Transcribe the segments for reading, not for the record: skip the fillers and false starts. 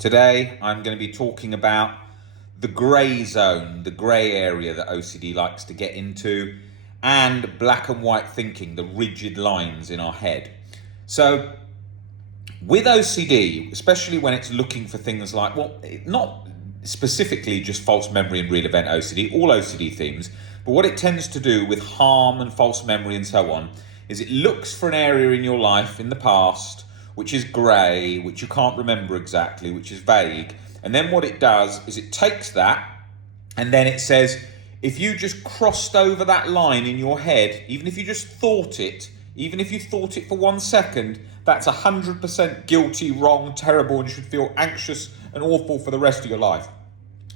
Today, I'm going to be talking about the grey zone, the grey area that OCD likes to get into, and black and white thinking, the rigid lines in our head. So, with OCD, especially when it's looking for things like, well, not specifically just false memory and real event OCD, all OCD themes, but what it tends to do with harm and false memory and so on, is it looks for an area in your life in the past which is grey, which you can't remember exactly, which is vague. And then what it does is it takes that and then it says, if you just crossed over that line in your head, even if you just thought it, even if you thought it for 1 second, that's 100% guilty, wrong, terrible, and you should feel anxious and awful for the rest of your life.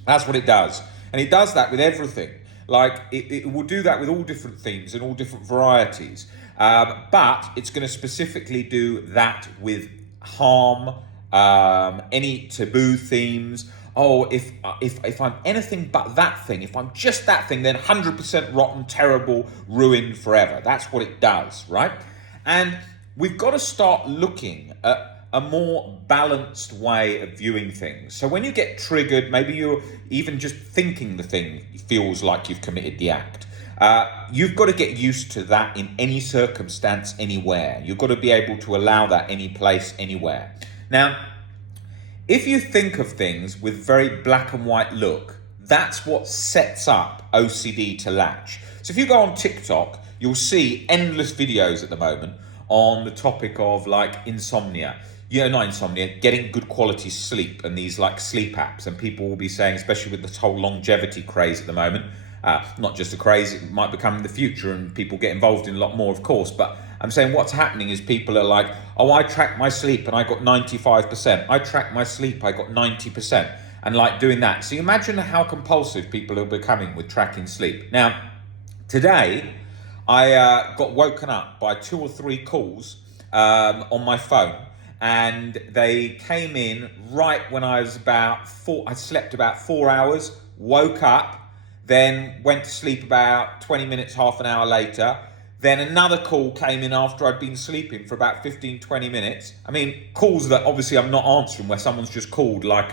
That's what it does. And it does that with everything. Like, it will do that with all different themes and all different varieties. But it's going to specifically do that with harm, any taboo themes. Oh, if I'm anything but that thing, if I'm just that thing, then 100% rotten, terrible, ruined forever. That's what it does, right? And we've got to start looking at a more balanced way of viewing things. So when you get triggered, maybe you're even just thinking the thing feels like you've committed the act. You've got to get used to that in any circumstance, anywhere. You've got to be able to allow that any place, anywhere. Now, if you think of things with very black and white look, that's what sets up OCD to latch. So if you go on TikTok, you'll see endless videos at the moment on the topic of like insomnia. Not insomnia, getting good quality sleep and these like sleep apps. And people will be saying, especially with this whole longevity craze at the moment, not just a craze, it might become the future and people get involved in a lot more, of course. But I'm saying what's happening is people are like, oh, I tracked my sleep and I got 95%. I tracked my sleep, I got 90%. And like doing that. So you imagine how compulsive people are becoming with tracking sleep. Now, today, I got woken up by 2 or 3 calls on my phone. And they came in right when I was I slept about 4 hours, woke up, then went to sleep about 20 minutes, half an hour later. Then another call came in after I'd been sleeping for about 15, 20 minutes. I mean, calls that obviously I'm not answering, where someone's just called, like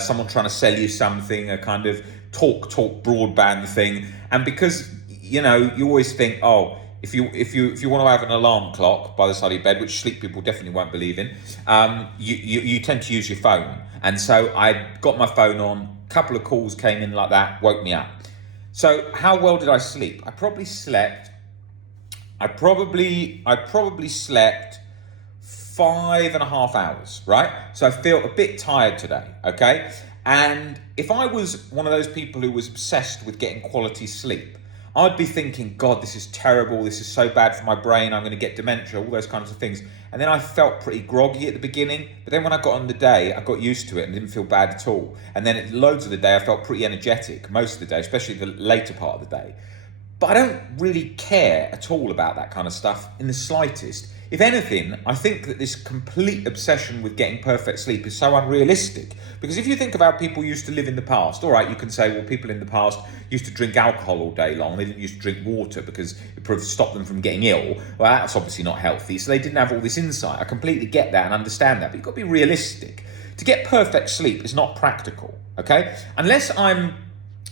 someone trying to sell you something, a kind of talk broadband thing. And because, you always think, oh, if you want to have an alarm clock by the side of your bed, which sleep people definitely won't believe in, you tend to use your phone. And so I got my phone on, a couple of calls came in like that, woke me up. So how well did I sleep? I probably slept 5.5 hours, right? So I feel a bit tired today, okay? And if I was one of those people who was obsessed with getting quality sleep, I'd be thinking, God, this is terrible. This is so bad for my brain. I'm going to get dementia, all those kinds of things. And then I felt pretty groggy at the beginning. But then when I got on the day, I got used to it and didn't feel bad at all. And then at loads of the day, I felt pretty energetic most of the day, especially the later part of the day. But I don't really care at all about that kind of stuff in the slightest. If anything, I think that this complete obsession with getting perfect sleep is so unrealistic. Because if you think of how people used to live in the past, all right, you can say, well, people in the past used to drink alcohol all day long. They didn't used to drink water because it stopped them from getting ill. Well, that's obviously not healthy. So they didn't have all this insight. I completely get that and understand that. But you've got to be realistic. To get perfect sleep is not practical, okay? Unless I'm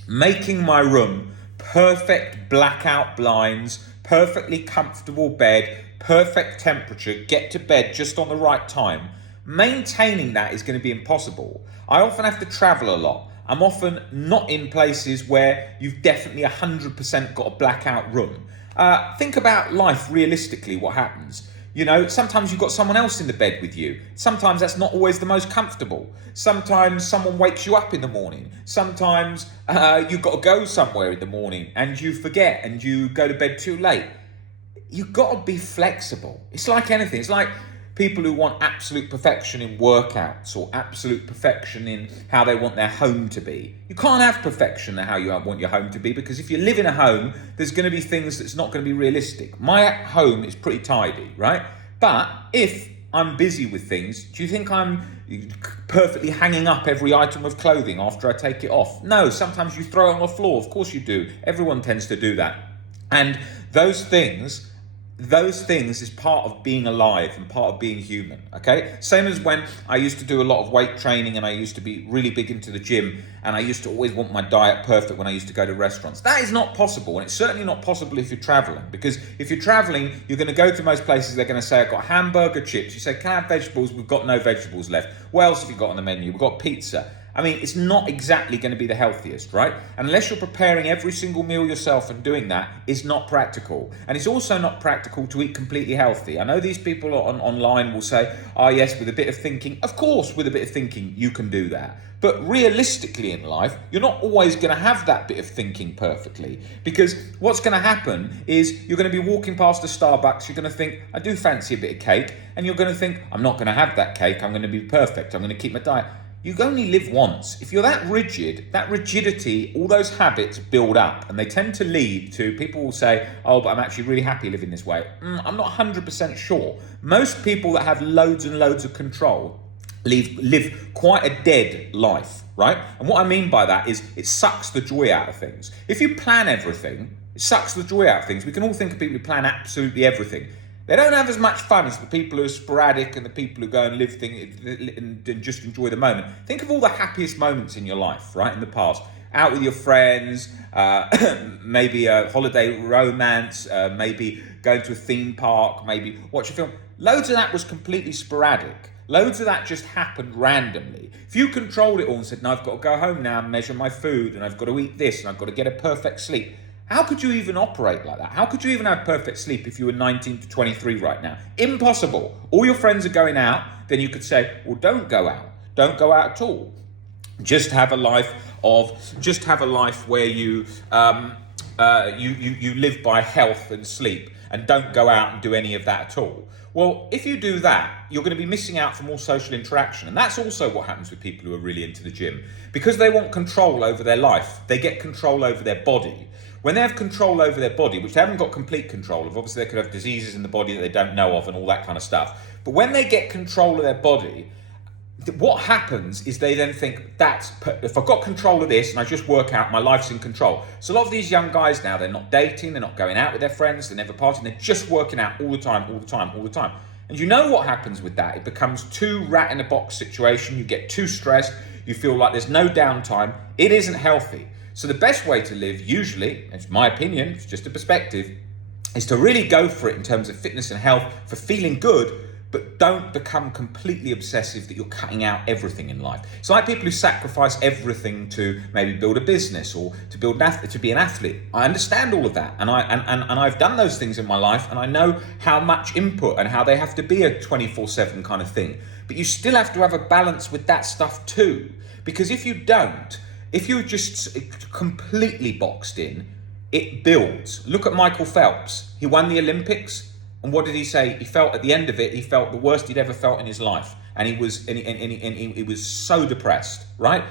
making my room perfect blackout blinds, perfectly comfortable bed, perfect temperature, get to bed just on the right time. Maintaining that is going to be impossible. I often have to travel a lot. I'm often not in places where you've definitely 100% got a blackout room. Think about life realistically, what happens. Sometimes you've got someone else in the bed with you. Sometimes that's not always the most comfortable. Sometimes someone wakes you up in the morning. Sometimes you've got to go somewhere in the morning and you forget and you go to bed too late. You've got to be flexible. It's like anything. It's like people who want absolute perfection in workouts or absolute perfection in how they want their home to be. You can't have perfection in how you want your home to be, because if you live in a home, there's going to be things that's not going to be realistic. My home is pretty tidy, right? But if I'm busy with things, do you think I'm perfectly hanging up every item of clothing after I take it off? No, sometimes you throw it on the floor. Of course you do. Everyone tends to do that. And those things those things is part of being alive and part of being human, okay? Same as when I used to do a lot of weight training and I used to be really big into the gym and I used to always want my diet perfect when I used to go to restaurants. That is not possible, and it's certainly not possible if you're traveling, because if you're traveling, you're going to go to most places, they're going to say, I've got hamburger, chips. You say, can I have vegetables? We've got no vegetables left. What else have you got on the menu? We've got pizza. I mean, it's not exactly going to be the healthiest, right? And unless you're preparing every single meal yourself and doing that, is not practical. And it's also not practical to eat completely healthy. I know these people online will say, oh yes, with a bit of thinking. Of course, with a bit of thinking, you can do that. But realistically in life, you're not always going to have that bit of thinking perfectly, because what's going to happen is you're going to be walking past a Starbucks, you're going to think, I do fancy a bit of cake, and you're going to think, I'm not going to have that cake, I'm going to be perfect, I'm going to keep my diet. You only live once. If you're that rigid, that rigidity, all those habits build up, and they tend to lead to, people will say, oh, but I'm actually really happy living this way. I'm not 100% sure. Most people that have loads and loads of control live quite a dead life, right? And what I mean by that is it sucks the joy out of things. If you plan everything, it sucks the joy out of things. We can all think of people who plan absolutely everything. They don't have as much fun as the people who are sporadic and the people who go and live things and just enjoy the moment. Think of all the happiest moments in your life, right, in the past. Out with your friends, maybe a holiday romance, maybe going to a theme park, maybe watch a film. Loads of that was completely sporadic. Loads of that just happened randomly. If you controlled it all and said, no, I've got to go home now and measure my food and I've got to eat this and I've got to get a perfect sleep, how could you even operate like that? How could you even have perfect sleep if you were 19 to 23 right now? Impossible. All your friends are going out, then you could say, well, don't go out. Don't go out at all. Just have a life where you live by health and sleep, and don't go out and do any of that at all. Well, if you do that, you're going to be missing out from all social interaction. And that's also what happens with people who are really into the gym. Because they want control over their life, they get control over their body. When they have control over their body, which they haven't got complete control of, obviously they could have diseases in the body that they don't know of and all that kind of stuff. But when they get control of their body, what happens is they then think, if I've got control of this and I just work out, my life's in control. So a lot of these young guys now, they're not dating, they're not going out with their friends, they're never partying, they're just working out all the time. And you know what happens with that? It becomes too rat in a box situation. You get too stressed. You feel like there's no downtime. It isn't healthy. So the best way to live, usually, it's my opinion, it's just a perspective, is to really go for it in terms of fitness and health, for feeling good, but don't become completely obsessive that you're cutting out everything in life. It's like people who sacrifice everything to maybe build a business or to be an athlete. I understand all of that, and I've done those things in my life, and I know how much input and how they have to be a 24/7 kind of thing. But you still have to have a balance with that stuff too, because if you don't, if you're just completely boxed in, it builds. Look at Michael Phelps. He won the Olympics. And what did he say? He felt at the end of it, he felt the worst he'd ever felt in his life. And he was so depressed, right?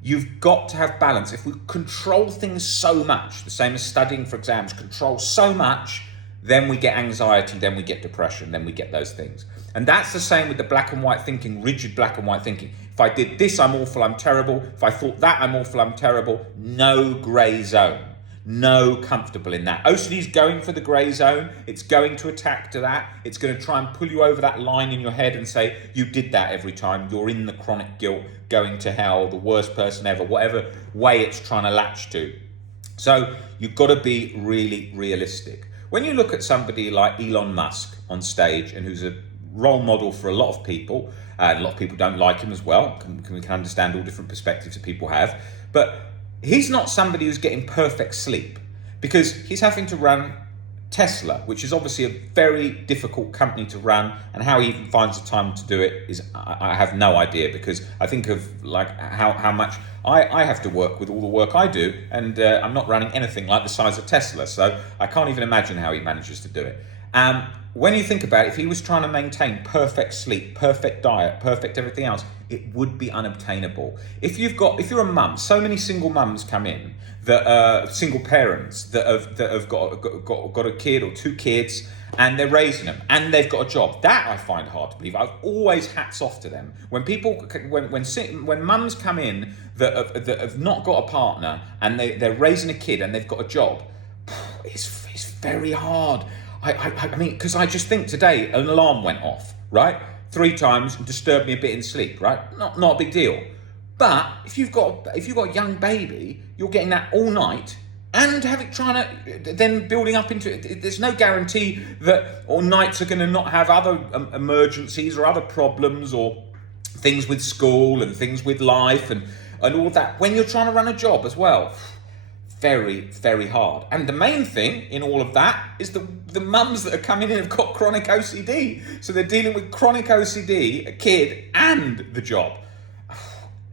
You've got to have balance. If we control things so much, the same as studying for exams, control so much, then we get anxiety, then we get depression, then we get those things. And that's the same with the black and white thinking, rigid black and white thinking. If I did this, I'm awful, I'm terrible. If I thought that, I'm awful, I'm terrible. No grey zone. No comfortable in that. OCD is going for the grey zone. It's going to attack to that. It's going to try and pull you over that line in your head and say, you did that every time. You're in the chronic guilt, going to hell, the worst person ever, whatever way it's trying to latch to. So you've got to be really realistic. When you look at somebody like Elon Musk on stage, and who's a role model for a lot of people, and a lot of people don't like him as well. We can understand all different perspectives that people have. But he's not somebody who's getting perfect sleep, because he's having to run Tesla, which is obviously a very difficult company to run, and how he even finds the time to do it is, I have no idea, because I think of like how much I have to work with all the work I do, and I'm not running anything like the size of Tesla, so I can't even imagine how he manages to do it. When you think about it, if he was trying to maintain perfect sleep, perfect diet, perfect everything else, it would be unobtainable. If you're a mum, so many single mums come in, that single parents that have got a kid or two kids, and they're raising them, and they've got a job. That I find hard to believe. I've always hats off to them. When mums come in that have not got a partner, and they're raising a kid and they've got a job, it's very hard. I mean, because I just think today an alarm went off, right? 3 times and disturbed me a bit in sleep, right? Not a big deal. But if you've got a young baby, you're getting that all night and then building up into it. There's no guarantee that all nights are going to not have other emergencies or other problems or things with school and things with life and all that when you're trying to run a job as well. Very, very hard. And the main thing in all of that is the mums that are coming in have got chronic OCD. So they're dealing with chronic OCD, a kid, and the job.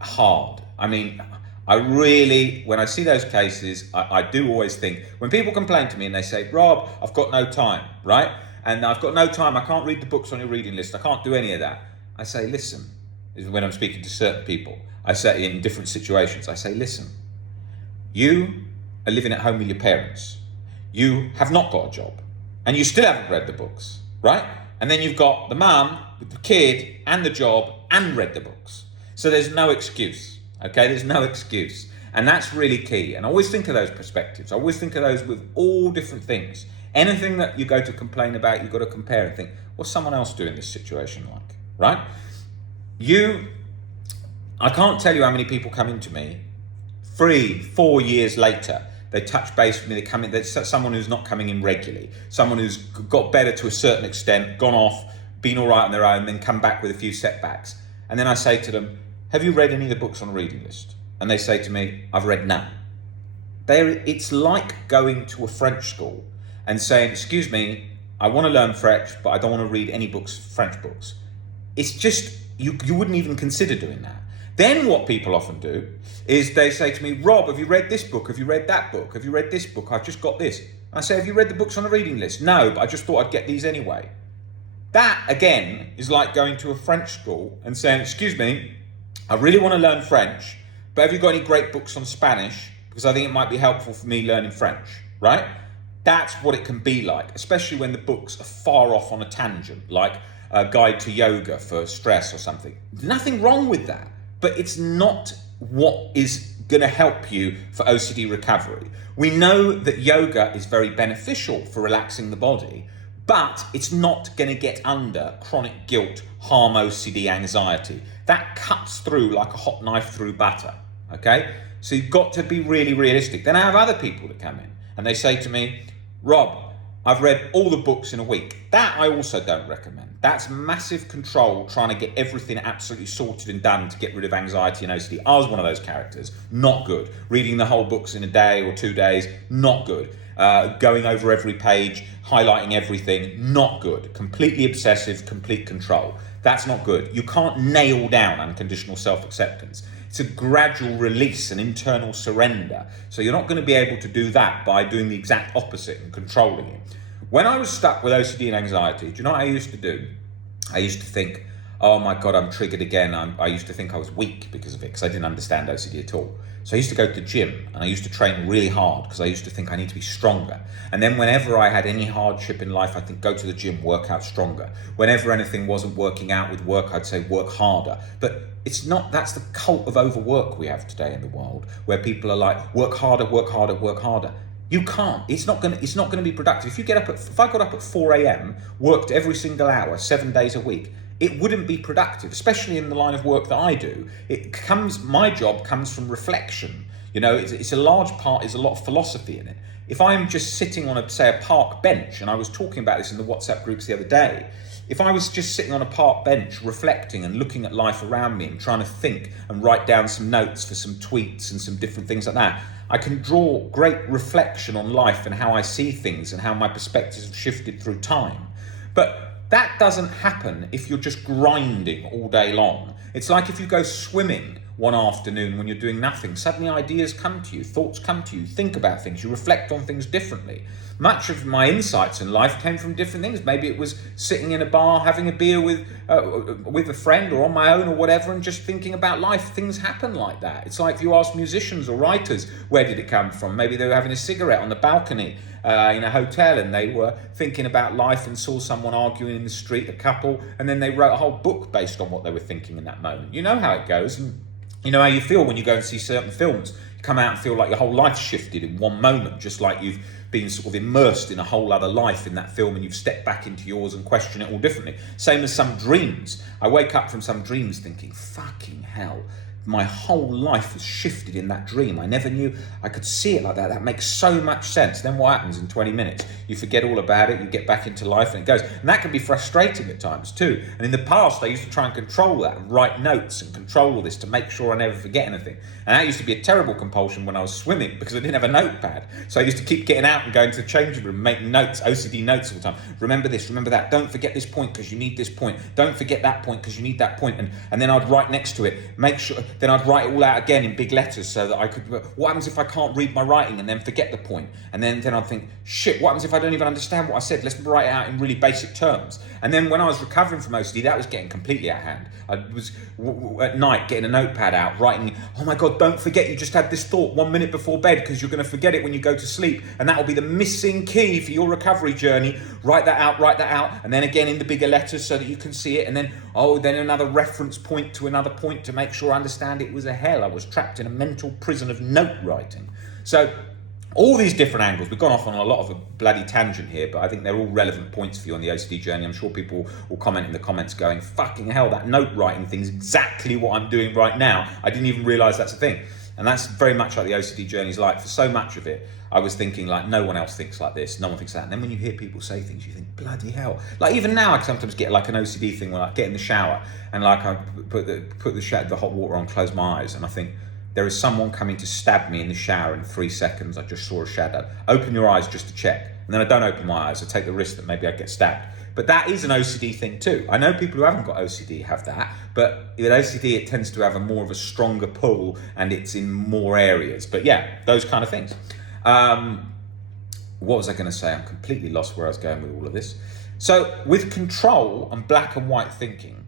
Hard. I mean, when I see those cases, I do always think, when people complain to me and they say, Rob, I've got no time, right? And I've got no time, I can't read the books on your reading list, I can't do any of that. I say, listen, when I'm speaking to certain people, I say in different situations, I say, listen, you are living at home with your parents. You have not got a job. And you still haven't read the books, right? And then you've got the mum with the kid and the job and read the books. So there's no excuse, okay? There's no excuse. And that's really key. And I always think of those perspectives. I always think of those with all different things. Anything that you go to complain about, you've got to compare and think, what's someone else doing this situation like, right? I can't tell you how many people come into me 3-4 years later. They touch base with me, they come in, there's someone who's not coming in regularly, someone who's got better to a certain extent, gone off, been all right on their own, then come back with a few setbacks. And then I say to them, have you read any of the books on the reading list? And they say to me, I've read none. It's like going to a French school and saying, excuse me, I want to learn French, but I don't want to read any French books. It's just, you wouldn't even consider doing that. Then what people often do is they say to me, Rob, have you read this book? Have you read that book? Have you read this book? I've just got this. And I say, have you read the books on the reading list? No, but I just thought I'd get these anyway. That, again, is like going to a French school and saying, excuse me, I really want to learn French, but have you got any great books on Spanish? Because I think it might be helpful for me learning French, right? That's what it can be like, especially when the books are far off on a tangent, like a guide to yoga for stress or something. Nothing wrong with that. But it's not what is going to help you for OCD recovery. We know that yoga is very beneficial for relaxing the body, but it's not going to get under chronic guilt, harm, OCD, anxiety. That cuts through like a hot knife through butter, okay? So you've got to be really realistic. Then I have other people that come in and they say to me, Rob, I've read all the books in a week. That I also don't recommend. That's massive control, trying to get everything absolutely sorted and done to get rid of anxiety and OCD. I was one of those characters. Not good. Reading the whole books in a day or 2 days, not good. Going over every page, highlighting everything, not good. Completely obsessive, complete control. That's not good. You can't nail down unconditional self-acceptance. It's a gradual release, an internal surrender. So you're not going to be able to do that by doing the exact opposite and controlling it. When I was stuck with OCD and anxiety, do you know what I used to do? I used to think, oh my God, I'm triggered again. I used to think I was weak because of it, because I didn't understand OCD at all. So I used to go to the gym and I used to train really hard because I used to think I need to be stronger. And then whenever I had any hardship in life, I'd think, go to the gym, work out stronger. Whenever anything wasn't working out with work, I'd say, work harder. But it's not, that's the cult of overwork we have today in the world, where people are like, work harder, work harder, work harder. You can't. It's not going to be productive. If I got up at 4 a.m., worked every single hour, 7 days a week, it wouldn't be productive, especially in the line of work that I do. My job comes from reflection. You know, it's a large part, there's a lot of philosophy in it. If I'm just sitting on a park bench, and I was talking about this in the WhatsApp groups the other day, if I was just sitting on a park bench reflecting and looking at life around me and trying to think and write down some notes for some tweets and some different things like that, I can draw great reflection on life and how I see things and how my perspectives have shifted through time. But that doesn't happen if you're just grinding all day long. It's like if you go swimming one afternoon when you're doing nothing, suddenly ideas come to you, thoughts come to you, think about things, you reflect on things differently. Much of my insights in life came from different things. Maybe it was sitting in a bar, having a beer with a friend or on my own or whatever, and just thinking about life. Things happen like that. It's like if you ask musicians or writers, where did it come from? Maybe they were having a cigarette on the balcony in a hotel and they were thinking about life and saw someone arguing in the street, a couple, and then they wrote a whole book based on what they were thinking in that moment. You know how it goes, and you know how you feel when you go and see certain films. You come out and feel like your whole life shifted in one moment, just like you've been sort of immersed in a whole other life in that film, and you've stepped back into yours and question it all differently. Same as some dreams. I wake up from some dreams thinking, fucking hell, my whole life has shifted in that dream. I never knew I could see it like that. That makes so much sense. Then what happens in 20 minutes? You forget all about it, you get back into life, and it goes. And that can be frustrating at times too. And in the past, I used to try and control that and write notes and control all this to make sure I never forget anything. And that used to be a terrible compulsion when I was swimming, because I didn't have a notepad. So I used to keep getting out and going to the changing room, making notes, OCD notes all the time. Remember this, remember that. Don't forget this point because you need this point. Don't forget that point because you need that point. And then I'd write next to it, make sure, then I'd write it all out again in big letters so that I could, what happens if I can't read my writing and then forget the point? And then I'd think, shit, what happens if I don't even understand what I said? Let's write it out in really basic terms. And then when I was recovering from OCD, that was getting completely out of hand. I was at night getting a notepad out, writing, oh my God, don't forget you just had this thought 1 minute before bed, because you're going to forget it when you go to sleep. And that will be the missing key for your recovery journey. Write that out. And then again in the bigger letters so that you can see it. And then, then another reference point to another point to make sure I understand it was a hell. I was trapped in a mental prison of note writing. So all these different angles. We've gone off on a lot of a bloody tangent here, but I think they're all relevant points for you on the OCD journey. I'm sure people will comment in the comments going, fucking hell, that note writing thing is exactly what I'm doing right now. I didn't even realise that's a thing. And that's very much like the OCD journey's like. For so much of it, I was thinking like, no one else thinks like this, no one thinks that. And then when you hear people say things, you think, bloody hell. Like even now, I sometimes get like an OCD thing when I get in the shower and like I put the hot water on, close my eyes, and I think, there is someone coming to stab me in the shower in 3 seconds. I just saw a shadow. Open your eyes just to check. And then I don't open my eyes. I take the risk that maybe I get stabbed. But that is an OCD thing too. I know people who haven't got OCD have that, but with OCD it tends to have more of a stronger pull and it's in more areas. But yeah, those kind of things. What was I going to say? I'm completely lost where I was going with all of this. So with control and black and white thinking,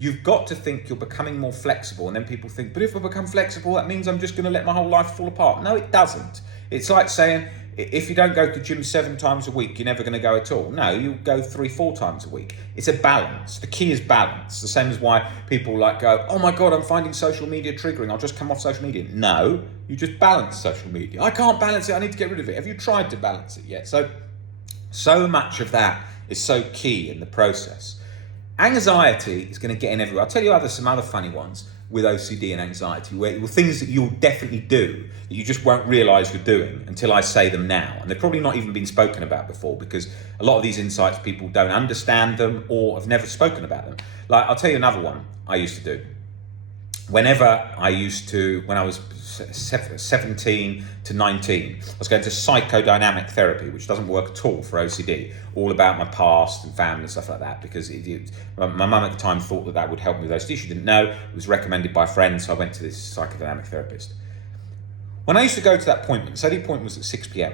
you've got to think you're becoming more flexible, and then people think, but if I become flexible, that means I'm just going to let my whole life fall apart. No, it doesn't. It's like saying, if you don't go to the gym 7 times a week, you're never going to go at all. No, you go 3-4 times a week. It's a balance. The key is balance. The same as why people like go, oh my God, I'm finding social media triggering. I'll just come off social media. No, you just balance social media. I can't balance it. I need to get rid of it. Have you tried to balance it yet? So much of that is so key in the process. Anxiety is going to get in everywhere. I'll tell you some other funny ones with OCD and anxiety, where things that you'll definitely do that you just won't realise you're doing until I say them now. And they've probably not even been spoken about before, because a lot of these insights, people don't understand them or have never spoken about them. Like, I'll tell you another one I used to do. When I was 17 to 19, I was going to psychodynamic therapy, which doesn't work at all for OCD, all about my past and family and stuff like that, because my mum at the time thought that would help me with OCD. She didn't know. It was recommended by friends, so I went to this psychodynamic therapist. When I used to go to that appointment, so the appointment was at 6 p.m.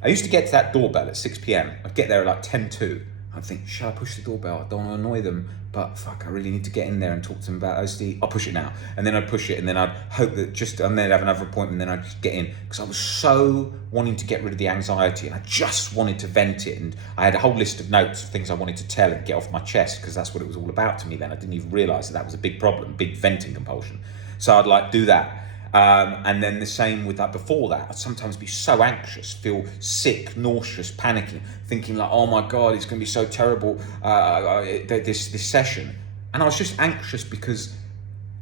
I used to get to that doorbell at 6 p.m. I'd get there at like 10:02. I'd think, should I push the doorbell? I don't want to annoy them, but fuck, I really need to get in there and talk to them about OCD. I'll push it now. And then I'd push it, and then I'd hope that and then I'd have another appointment, and then I'd just get in, because I was so wanting to get rid of the anxiety, and I just wanted to vent it. And I had a whole list of notes of things I wanted to tell and get off my chest, because that's what it was all about to me then. I didn't even realise that was a big problem, big venting compulsion. So I'd like do that. And then the same with that before that. I'd sometimes be so anxious, feel sick, nauseous, panicking, thinking like, oh my God, it's going to be so terrible, this session. And I was just anxious because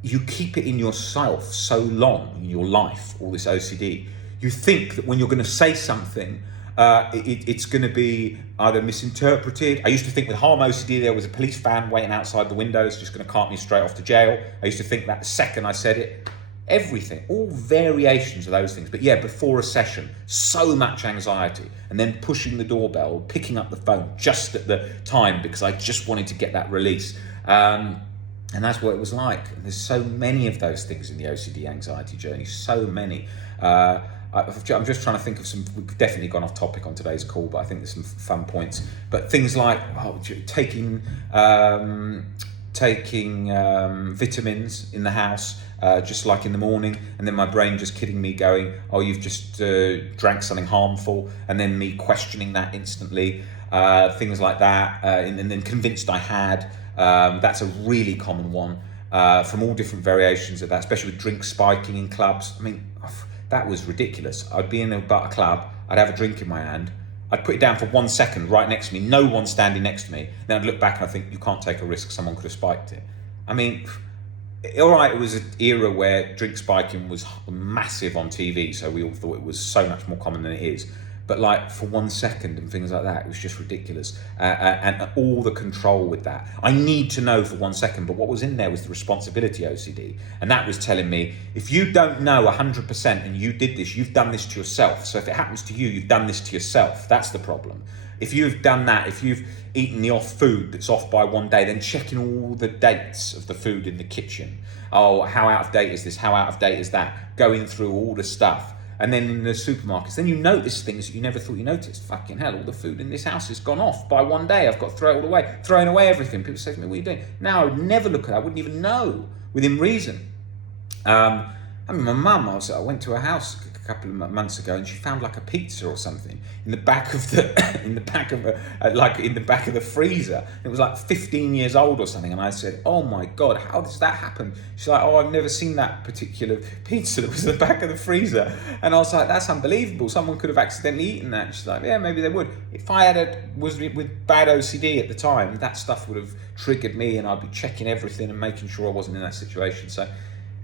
you keep it in yourself so long in your life, all this OCD. You think that when you're going to say something, it's going to be either misinterpreted. I used to think with harm OCD, there was a police van waiting outside the windows, just going to cart me straight off to jail. I used to think that the second I said it. Everything, all variations of those things. But yeah, before a session, so much anxiety, and then pushing the doorbell, picking up the phone just at the time because I just wanted to get that release. And that's what it was like. And there's so many of those things in the OCD anxiety journey, so many. I'm just trying to think of some. We've definitely gone off topic on today's call, but I think there's some fun points. But things like taking vitamins in the house, just like in the morning, and then my brain just kidding me going, oh, you've just drank something harmful, and then me questioning that instantly, things like that, and then convinced I had. That's a really common one, from all different variations of that, especially with drink spiking in clubs. I mean, that was ridiculous. I'd be in a club, I'd have a drink in my hand, I'd put it down for 1 second right next to me, no one standing next to me. Then I'd look back and I think, you can't take a risk, someone could have spiked it. I mean, all right, it was an era where drink spiking was massive on TV, so we all thought it was so much more common than it is. But like for 1 second and things like that, it was just ridiculous. And all the control with that. I need to know for 1 second, but what was in there was the responsibility OCD. And that was telling me, if you don't know 100% and you did this, you've done this to yourself. So if it happens to you, you've done this to yourself. That's the problem. If you've done that, if you've eaten the off food that's off by 1 day, then checking all the dates of the food in the kitchen. Oh, how out of date is this? How out of date is that? Going through all the stuff. And then in the supermarkets, then you notice things that you never thought you noticed. Fucking hell, all the food in this house has gone off by 1 day. I've got to throw it all away, throwing away everything. People say to me, what are you doing? Now I would never look at it. I wouldn't even know within reason. I mean, my mum, I went to her house a couple of months ago, and she found like a pizza or something in the back of the, in the back of the freezer. It was like 15 years old or something, and I said, "Oh my God, how does that happen?" She's like, "Oh, I've never seen that particular pizza that was in the back of the freezer," and I was like, "That's unbelievable. Someone could have accidentally eaten that." And she's like, "Yeah, maybe they would." If I was with bad OCD at the time, that stuff would have triggered me, and I'd be checking everything and making sure I wasn't in that situation. So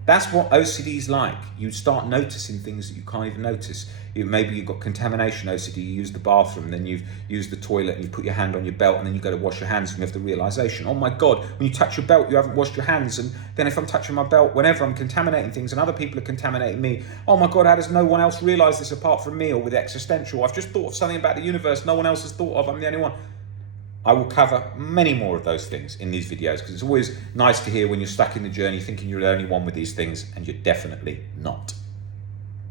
that's what OCD is like. You start noticing things that you can't even notice. Maybe you've got contamination OCD, you use the bathroom, then you've used the toilet and you put your hand on your belt, and then you go to wash your hands and you have the realization, oh my God, when you touch your belt, you haven't washed your hands. And then if I'm touching my belt, whenever I'm contaminating things and other people are contaminating me, oh my God, how does no one else realize this apart from me? Or with existential, I've just thought of something about the universe no one else has thought of, I'm the only one. I will cover many more of those things in these videos, because it's always nice to hear when you're stuck in the journey thinking you're the only one with these things, and you're definitely not.